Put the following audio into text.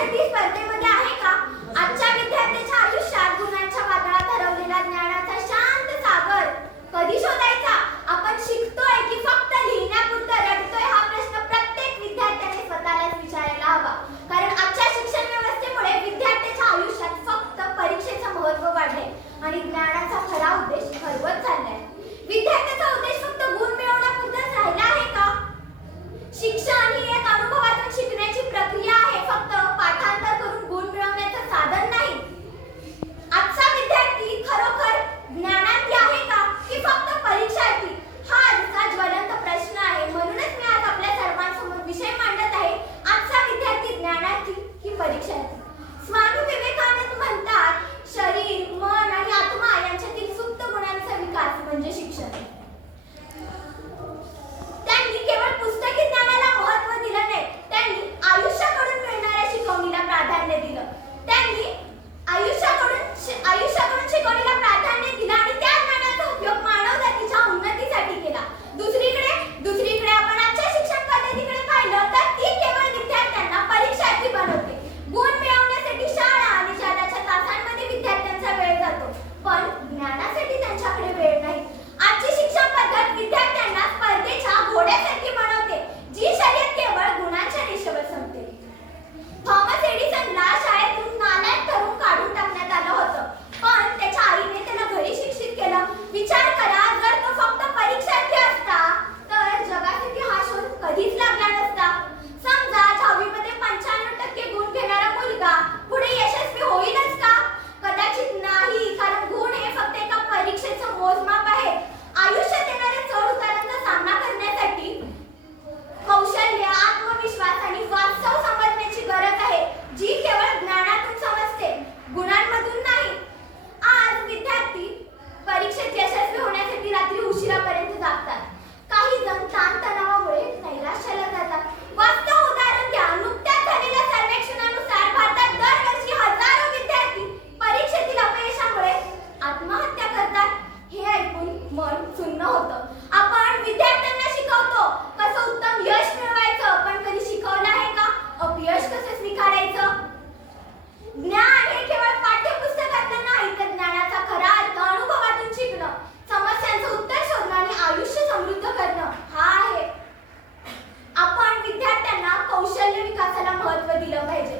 विद्यार्थी स्पर्धेमध्ये आहे का? आजच्या विद्यार्थ्याच्या आयुष्यात गुणांच्या वादळात हरवलेला ज्ञानाचा शांत सागर कधी शोधायचा? आपण शिकतोय की फक्त लिहिण्यापुरतं रटतोय? हा प्रश्न प्रत्येक विद्यार्थ्याने स्वतःलाच विचारायला हवा. कारण आजच्या शिक्षण व्यवस्थेमुळे विद्यार्थ्याच्या आयुष्यात फक्त परीक्षेचं महत्त्व वाढलंय आणि ज्ञानाचा खरा उद्देश हरवत चाललाय. विद्यार्थ्याचा उद्देश फक्त गुण मिळवण्यापुरताच राहिला आहे का? शिक्षण ही एक अनुभवातून शिकण्याची प्रक्रिया आहे, फक्त पाठांतर करून गुण मिळवण्याचं साधन नाही. आजचा विद्यार्थी खरोखर ज्ञानार्थी आहे का की फक्त परीक्षार्थी? हा आजचा ज्वलंत प्रश्न आहे. म्हणूनच मी आज आपल्या सर्वांसमोर विषय मांडत आहे, आजचा विद्यार्थी ज्ञानार्थी की परीक्षार्थी. स्वामी विवेकानंद म्हणतात, शरीर, मन आणि आत्मा यांच्यातील सुप्त गुणांचा विकास म्हणजे शिक्षण. त्यांनी केवळ पुस्तकी ज्ञानाला महत्त्व दिलं नाही, त्यांनी आयुष्याकडून मिळणाऱ्या शिकवणीला प्राधान्य दिलं. त्यांनी आयुष्याकडून शिकवणीला प्राधान्य दिलं आणि त्या ज्ञानाचा उपयोग मानवजातीच्या उन्नतीसाठी केला. दुसरीकडे आपण आजच्या शिक्षण पद्धतीकडे पाहिलं तर ती केवळ विद्यार्थ्यांना परीक्षार्थी बनवते. गुण मिळवण्यासाठी शाळा आणि शाळेच्या तासांमध्ये विद्यार्थ्यांचा वेळ जातो, पण ज्ञानासाठी त्यांच्याकडे वेळ नाही. आजची शिक्षण पद्धत विद्यार्थ्यांना स्पर्धेच्या घोड्यासारखी बनवते, जी शर्यत केवळ गुणांच्या रेषेवर संपते. थॉमस एडिसनला शाळेतून नालायक ठरवून काढून टाकण्यात आलं होतं, पण त्याच्या आईने त्याला घरी शिक्षित केलं. विचार करा, जर तो फक्त परीक्षार्थी असता तर जगासाठी हा शोध कधीच लागला नसता. समजा 10वी मध्ये 95% गुण घेणारा मुलगा पुढे यशस्वी होईलच का? कदाचित नाही, कारण गुण हे फक्त एका परीक्षेचं मोजमाप आहे. आयुष्यात येणाऱ्या चढ उतारांचा सामना करण्यासाठी कौशल्य, आत्मविश्वास आणि वास्तव समजण्याची गरज आहे, जी केवळ ज्ञानातून समजते, गुणांमधून नाही. आज विद्यार्थी परीक्षेत यशस्वी होण्यासाठी रात्री उशिरापर्यंत जागतात. काही जण ताणतणावामुळे नैराश्याला जातात. वास्तव उदाहरण घ्या. नुकत्याच झालेल्या सर्वेक्षणानुसार भारतात दरवर्षी हजारो विद्यार्थी परीक्षेतील अपयशामुळे आत्महत्या करतात. हे ऐकून मन सुन्न होतं. आपण विद्यार्थ्यांना शिकवतो कसं उत्तम यश मिळवायचं, पण कधी शिकवलं आहे का अपयश कसं स्वीकारायचं? ज्ञान हे केवळ पाठ्यपुस्तकातलं नाही, तर ज्ञानाचा खरा अर्थ अनुभवातून शिकणं, समस्यांचं उत्तर शोधणं आणि आयुष्य समृद्ध करणं हा आहे. आपण विद्यार्थ्यांना कौशल्य विकासाला महत्त्व दिलं पाहिजे.